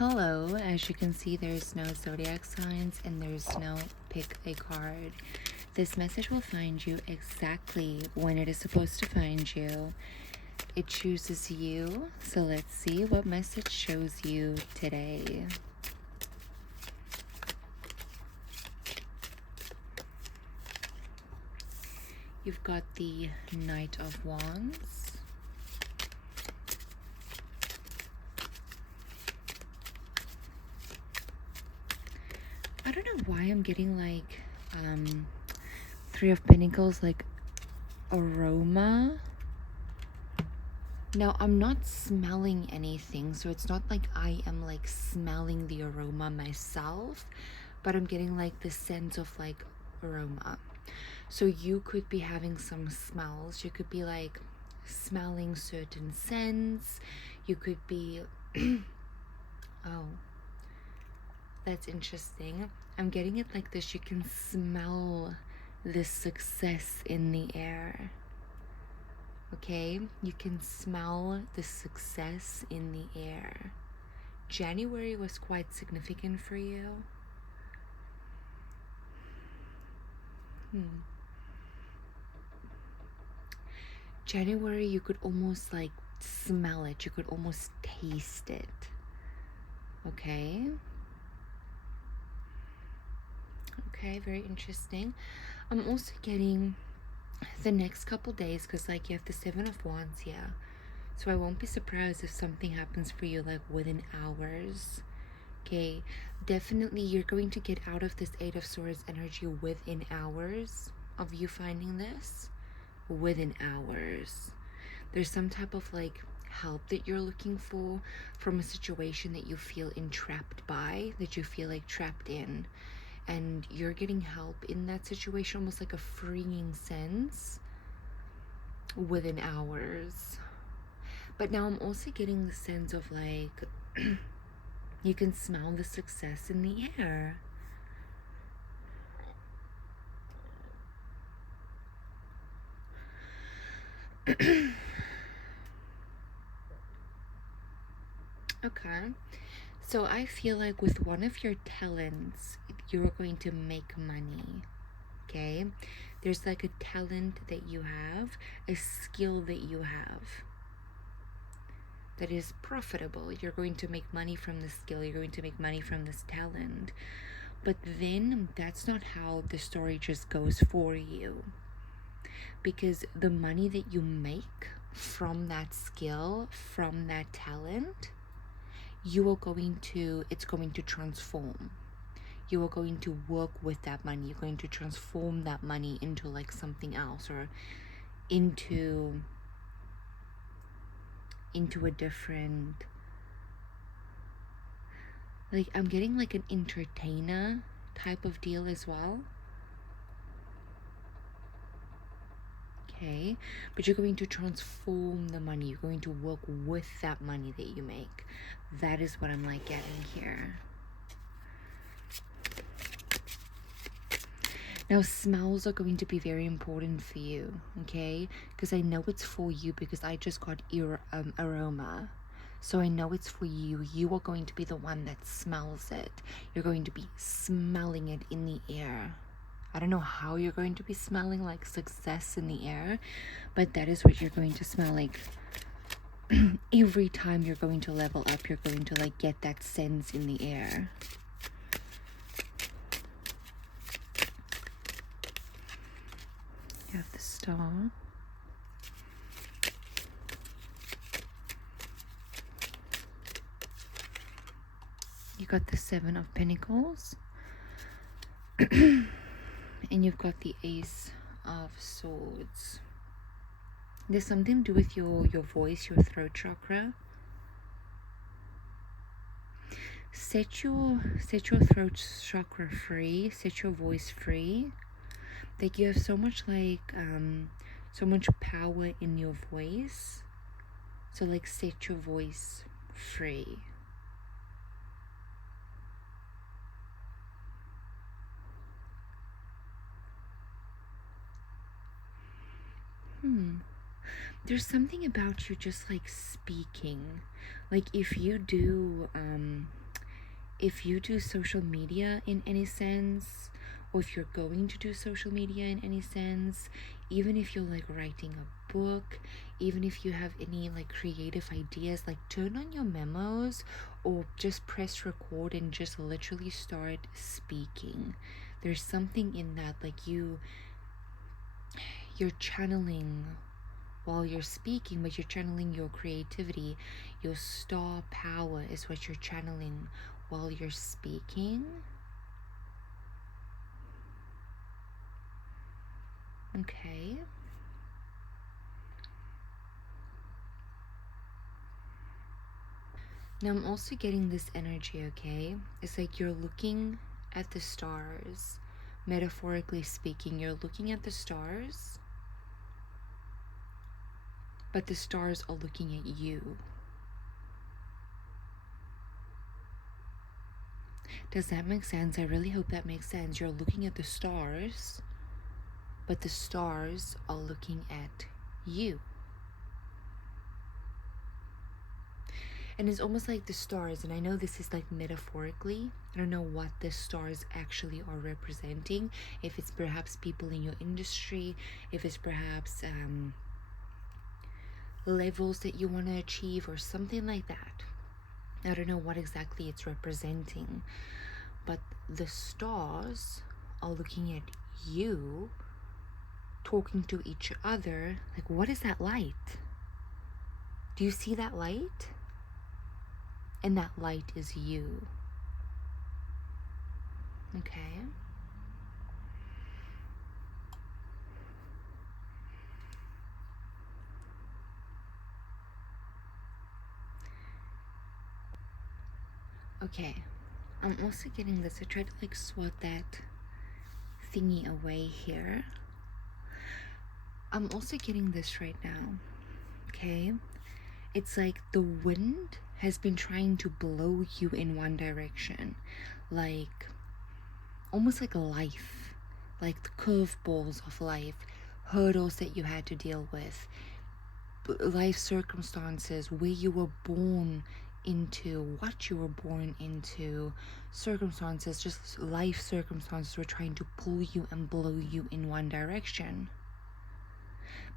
Hello, as you can see, there's no zodiac signs and there's no pick a card. This message will find you exactly when it is supposed to find you. It chooses you, so let's see what message shows you today. You've got the Knight of Wands. I don't know why I'm getting like Three of Pentacles, like aroma. Now, I'm not smelling anything, so it's not like I am like smelling the aroma myself, but I'm getting like the sense of like aroma. So you could be having some smells. You could be like smelling certain scents. You could be oh, that's interesting. I'm getting it like this. You can smell the success in the air. Okay, you can smell the success in the air. January was quite significant for you. January, you could almost like smell it. You could almost taste it. Okay. Okay, very interesting. I'm also getting the next couple days, because like you have the Seven of Wands here, so I won't be surprised if something happens for you like within hours. Okay, definitely you're going to get out of this Eight of Swords energy within hours of you finding this. Within hours, there's some type of like help that you're looking for from a situation that you feel entrapped by, that you feel like trapped in, and you're getting help in that situation, almost like a freeing sense within hours. But now I'm also getting the sense of like you can smell the success in the air. Okay, so I feel like with one of your talents, you're going to make money. Okay, there's like a talent that you have, a skill that you have that is profitable. You're going to make money from the skill, you're going to make money from this talent. But then that's not how the story just goes for you, because the money that you make from that skill, from that talent, it's going to transform. You are going to work with that money. You're going to transform that money into like something else, or into a different, like I'm getting like an entertainer type of deal as well. Okay, but you're going to transform the money. You're going to work with that money that you make. That is what I'm like getting here. Now, smells are going to be very important for you, okay? Because I know it's for you, because I just got aroma. So I know it's for you. You are going to be the one that smells it. You're going to be smelling it in the air. I don't know how you're going to be smelling like success in the air, but that is what you're going to smell like. Every time you're going to level up, you're going to like get that sense in the air. You have the Star. You got the Seven of Pentacles. And you've got the Ace of Swords. There's something to do with your voice, your throat chakra. Set your throat chakra free. Set your voice free. Like you have so much like so much power in your voice. So like set your voice free. There's something about you just like speaking. Like if you do if you do social media in any sense, or if you're going to do social media in any sense, even if you're like writing a book, even if you have any like creative ideas, like turn on your memos or just press record and just literally start speaking. There's something in that, like you're channeling while you're speaking, but you're channeling your creativity. Your star power is what you're channeling while you're speaking. Okay. Now I'm also getting this energy, okay? It's like you're looking at the stars. Metaphorically speaking, you're looking at the stars, but the stars are looking at you. Does that make sense? I really hope that makes sense. You're looking at the stars, but the stars are looking at you. And it's almost like the stars, and I know this is like metaphorically, I don't know what the stars actually are representing. If it's perhaps people in your industry, if it's perhaps levels that you want to achieve or something like that. I don't know what exactly it's representing, but the stars are looking at you, talking to each other. Like, what is that light? Do you see that light? And that light is you. Okay. Okay. I'm also getting this. I tried to like swat that thingy away here. I'm also getting this right now. Okay. It's like the wind has been trying to blow you in one direction. Like almost like life. Like the curveballs of life. Hurdles that you had to deal with. Life circumstances, where you were born into, what you were born into, circumstances, just life circumstances were trying to pull you and blow you in one direction.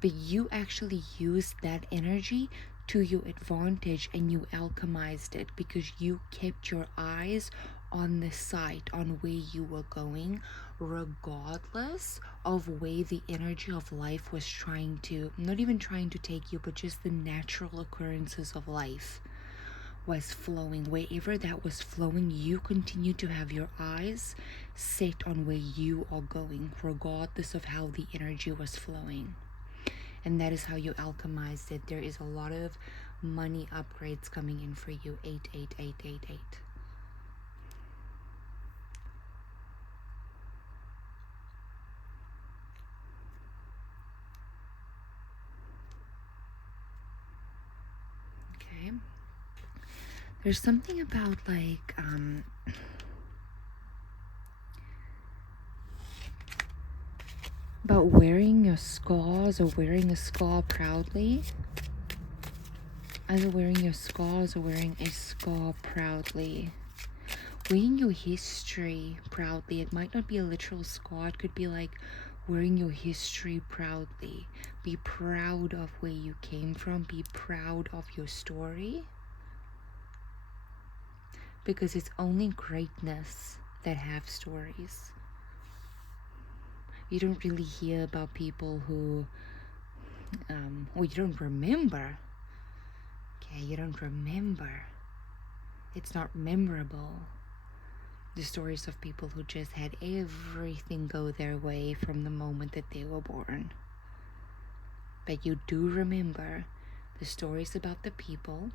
But you actually used that energy to your advantage and you alchemized it because you kept your eyes on the sight, on where you were going, regardless of where the energy of life was trying to, not even trying to take you, but just the natural occurrences of life was flowing. Wherever that was flowing, you continue to have your eyes set on where you are going, regardless of how the energy was flowing. And that is how you alchemized it. There is a lot of money upgrades coming in for you. 88888. Okay. There's something about like about wearing your scars or wearing a scar proudly. Either wearing your scars or wearing a scar proudly. Wearing your history proudly. It might not be a literal scar. It could be like wearing your history proudly. Be proud of where you came from. Be proud of your story. Because it's only greatness that have stories. You don't really hear about people who, or you don't remember. Okay, you don't remember. It's not memorable. The stories of people who just had everything go their way from the moment that they were born. But you do remember the stories about the people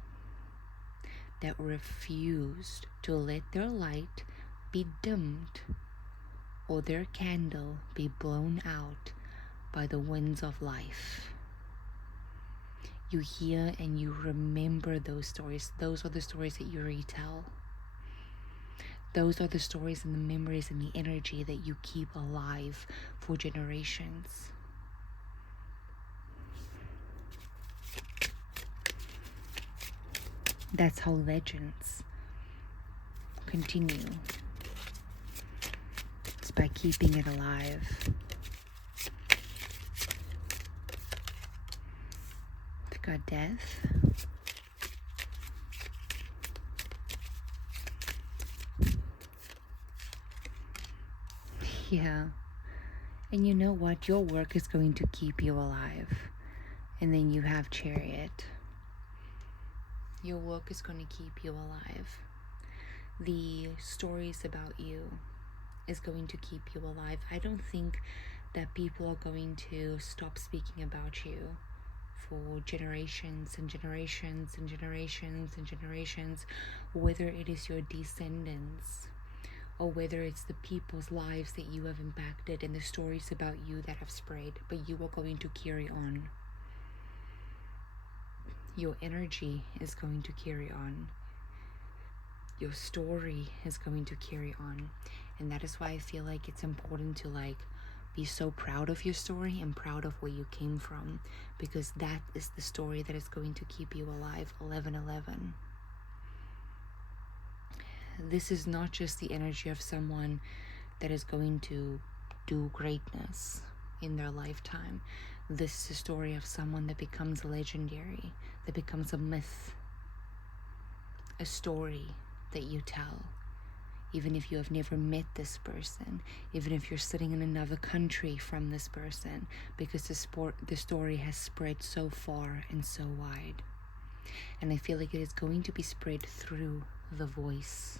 that refused to let their light be dimmed or their candle be blown out by the winds of life. You hear and you remember those stories. Those are the stories that you retell. Those are the stories and the memories and the energy that you keep alive for generations. That's how legends continue. It's by keeping it alive. We've got death. Yeah. And you know what? Your work is going to keep you alive. And then you have Chariot. Your work is going to keep you alive. The stories about you is going to keep you alive. I don't think that people are going to stop speaking about you for generations and generations and generations and generations, whether it is your descendants or whether it's the people's lives that you have impacted and the stories about you that have spread, but you are going to carry on. Your energy is going to carry on. Your story is going to carry on. And that is why I feel like it's important to be so proud of your story and proud of where you came from, because that is the story that is going to keep you alive. 1111. This is not just the energy of someone that is going to do greatness in their lifetime. This is a story of someone that becomes legendary, that becomes a myth, a story that you tell. Even if you have never met this person, even if you're sitting in another country from this person, because the story has spread so far and so wide. And I feel like it is going to be spread through the voice,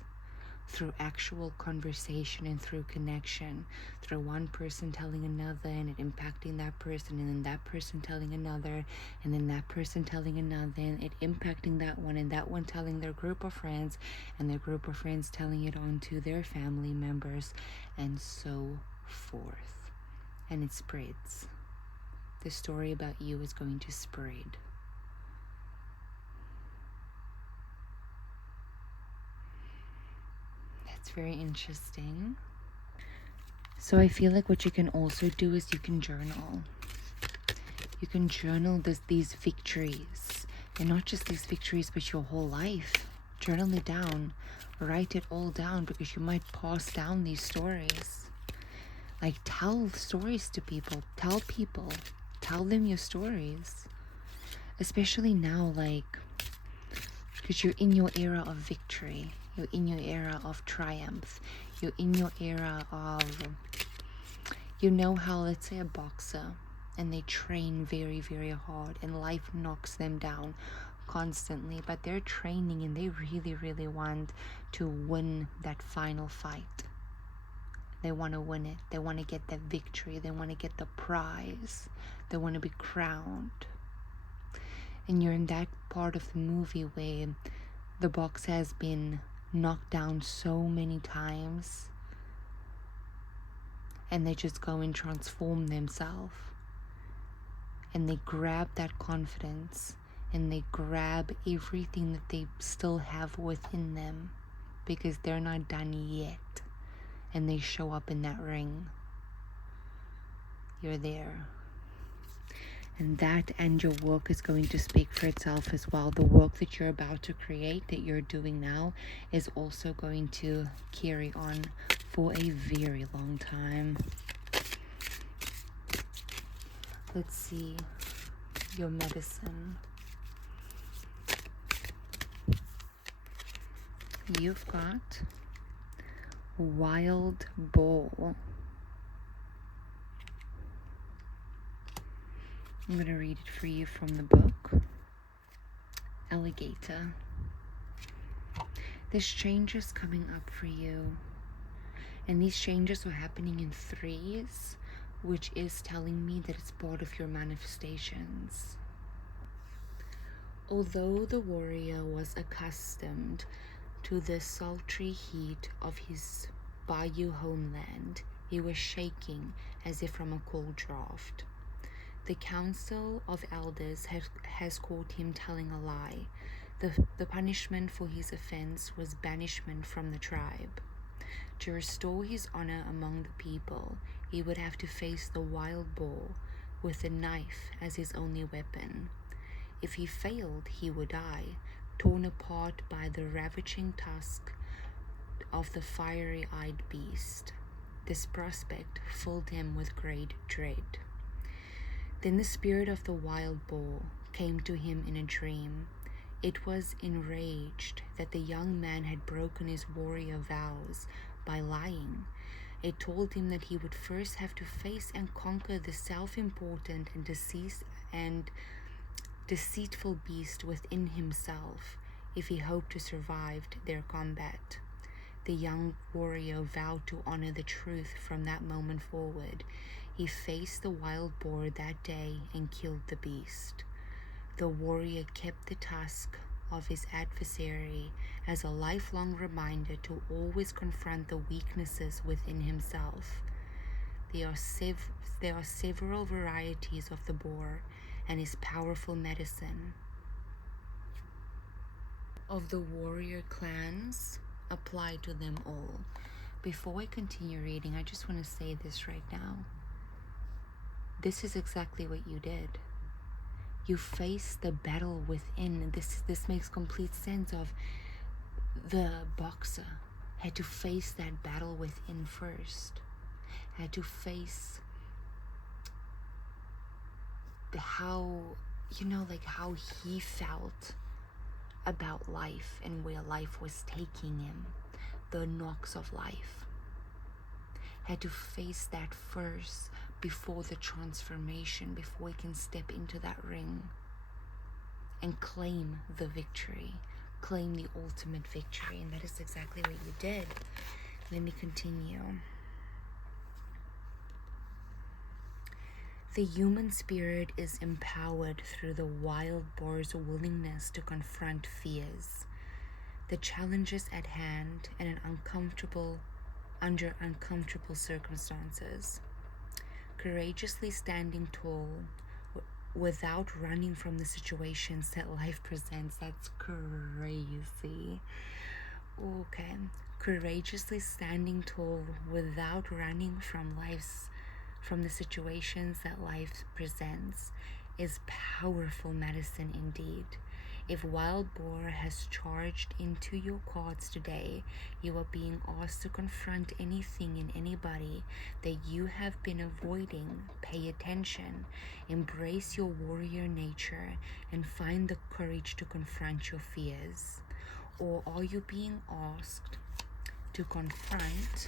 through actual conversation and through connection, through one person telling another and it impacting that person, and then that person telling another, and then that person telling another, and it impacting that one, and that one telling their group of friends, and their group of friends telling it on to their family members, and so forth. And it spreads. The story about you is going to spread. That's very interesting. So I feel like what you can also do is you can journal. You can journal these victories. And not just these victories, but your whole life. Journal it down. Write it all down, because you might pass down these stories. Tell stories to people. Tell people. Tell them your stories. Especially now, because you're in your era of victory. You're in your era of triumph. You're in your era of, you know how, let's say, a boxer, and they train very, very hard, and life knocks them down constantly, but they're training and they really, really want to win that final fight. They want to win it. They want to get that victory. They want to get the prize. They want to be crowned. And you're in that part of the movie where the boxer has been knocked down so many times, and they just go and transform themselves, and they grab that confidence, and they grab everything that they still have within them, because they're not done yet, and they show up in that ring. You're there. And that and your work is going to speak for itself as well. The work that you're about to create, that you're doing now, is also going to carry on for a very long time. Let's see. Your medicine. You've got wild boar. I'm going to read it for you from the book. Alligator. There's changes coming up for you. And these changes are happening in threes, which is telling me that it's part of your manifestations. Although the warrior was accustomed to the sultry heat of his bayou homeland, he was shaking as if from a cold draught. The council of elders has caught him telling a lie. The punishment for his offense was banishment from the tribe. To restore his honor among the people, he would have to face the wild boar with a knife as his only weapon. If he failed, he would die, torn apart by the ravaging tusk of the fiery-eyed beast. This prospect filled him with great dread. Then the spirit of the wild boar came to him in a dream. It was enraged that the young man had broken his warrior vows by lying. It told him that he would first have to face and conquer the self-important and deceitful beast within himself if he hoped to survive their combat. The young warrior vowed to honor the truth from that moment forward. He faced the wild boar that day and killed the beast. The warrior kept the tusk of his adversary as a lifelong reminder to always confront the weaknesses within himself. There are several varieties of the boar and his powerful medicine. Of the warrior clans apply to them all. Before I continue reading, I just want to say this right now. This is exactly what you did. You faced the battle within. This makes complete sense of the boxer had to face that battle within first. Had to face how he felt about life and where life was taking him, the knocks of life. Had to face that first before the transformation, before he can step into that ring and claim the victory, claim the ultimate victory. And that is exactly what you did. Let me continue. The human spirit is empowered through the wild boar's willingness to confront fears, the challenges at hand, and under uncomfortable circumstances. Courageously standing tall without running from the situations that life presents. That's crazy. Okay. Courageously standing tall without running from the situations that life presents is powerful medicine indeed. If wild boar has charged into your cards today, you are being asked to confront anything and anybody that you have been avoiding. Pay attention, embrace your warrior nature, and find the courage to confront your fears. Or are you being asked to confront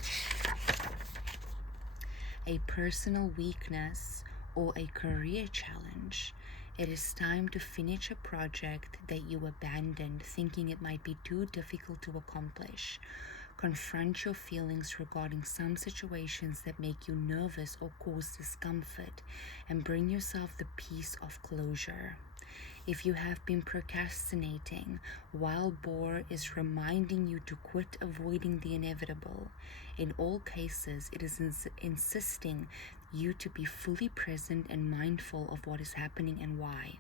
a personal weakness or a career challenge? It is time to finish a project that you abandoned, thinking it might be too difficult to accomplish. Confront your feelings regarding some situations that make you nervous or cause discomfort, and bring yourself the peace of closure. If you have been procrastinating, Wild Boar is reminding you to quit avoiding the inevitable. In all cases, it is insisting you to be fully present and mindful of what is happening and why.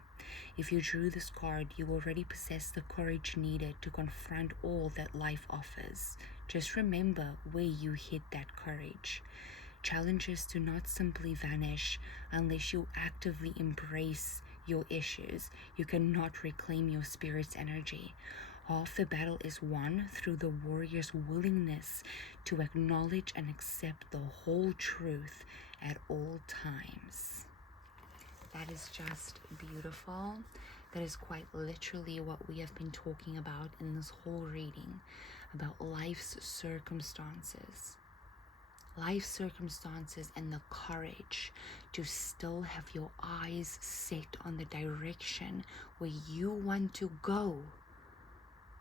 If you drew this card, you already possess the courage needed to confront all that life offers. Just remember where you hid that courage. Challenges do not simply vanish unless you actively embrace your issues. You cannot reclaim your spirit's energy. Half the battle is won through the warrior's willingness to acknowledge and accept the whole truth at all times. That is just beautiful. That is quite literally what we have been talking about in this whole reading, about life's circumstances. Life circumstances and the courage to still have your eyes set on the direction where you want to go,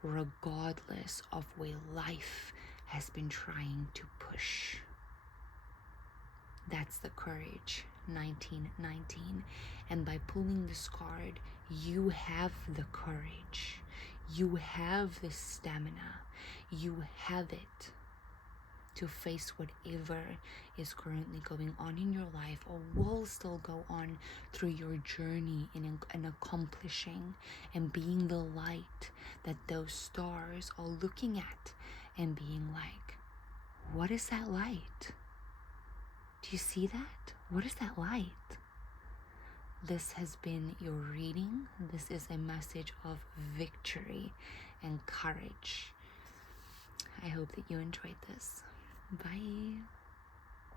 regardless of where life has been trying to push. That's the courage, 1919. And by pulling this card, you have the courage. You have the stamina. You have it to face whatever is currently going on in your life or will still go on through your journey in accomplishing and being the light that those stars are looking at and being like, what is that light? Do you see that? What is that light? This has been your reading. This is a message of victory and courage. I hope hope that you enjoyed this. Bye.